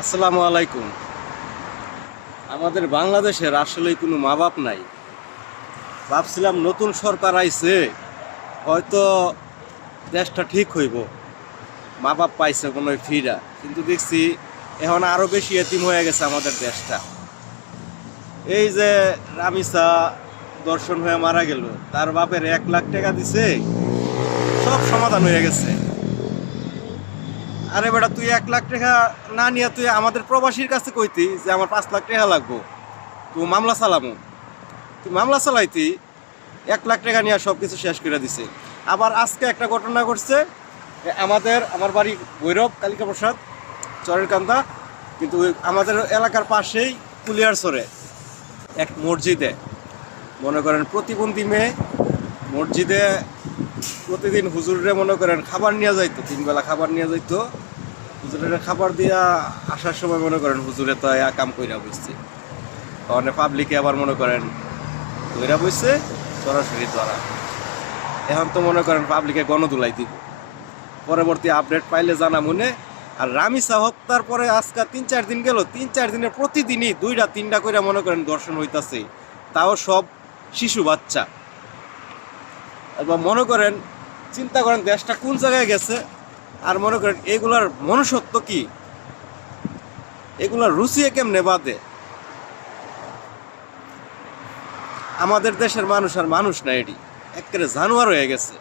আসসালামু আলাইকুম। আমাদের বাংলাদেশের আসলেই কোনো মা বাপ নাই। ভাবছিলাম নতুন সরকার আইছে, হয়তো দেশটা ঠিক হইব, মা বাপ পাইছে কোনো ফিরা। কিন্তু দেখছি এখন আরো বেশি এতিম হয়ে গেছে আমাদের দেশটা। এই যে রামিসা দর্শন হয়ে মারা গেল, তার বাপের 1 লাখ টাকা দিছে, সব সমাধান হয়ে গেছে। আরে বেটা, তুই 1 লাখ টাকা না নিয়ে তুই আমাদের প্রবাসীর কাছে কইতি যে আমার 5 লাখ টাকা লাগবো, তুই মামলা চালামু। তুই মামলা চালাইতি, 1 লাখ টাকা নিয়ে সব কিছু শেষ করে দিছে। আবার আজকে একটা ঘটনা ঘটছে, আমার বাড়ি ভৈরব কালিকা প্রসাদ চরের কান্দা, কিন্তু আমাদের এলাকার পাশেই কুলিয়ারচরে এক মসজিদে মনে করেন প্রতিবন্ধী মেয়ে মসজিদে প্রতিদিন হুজুরে মনে করেন খাবার নিয়ে যাইতো, 3 বেলা খাবার নিয়ে যাইতো। হুজুরের খাবার দিয়া আসার সময় মনে করেন হুজুরে তো কাম কইরা বসছে, কারণে পাবলিকে আবার মনে করেন ধইরা বসছে সরাসরি ধরা। এখন তো মনে করেন পাবলিকে গণদুলাই দিব। পরবর্তী আপডেট পাইলে জানা মনে। আর রামিসা হত্যার পরে আজকে 3-4 দিন গেল, 3-4 দিনের প্রতিদিনই 2টা-3টা করে মনে করেন দর্শন হইতাছে, তাও সব শিশু বাচ্চা। এবার মনে করেন চিন্তা করেন দেশটা কোন জায়গায় গেছে। আর মনে করেন এগুলার মনুষ্যত্ব কি, এগুলার রুচিয়ে কেমনে বাদে। আমাদের দেশের মানুষ আর মানুষ না, এটি একেবারে জানোয়ার হয়ে গেছে।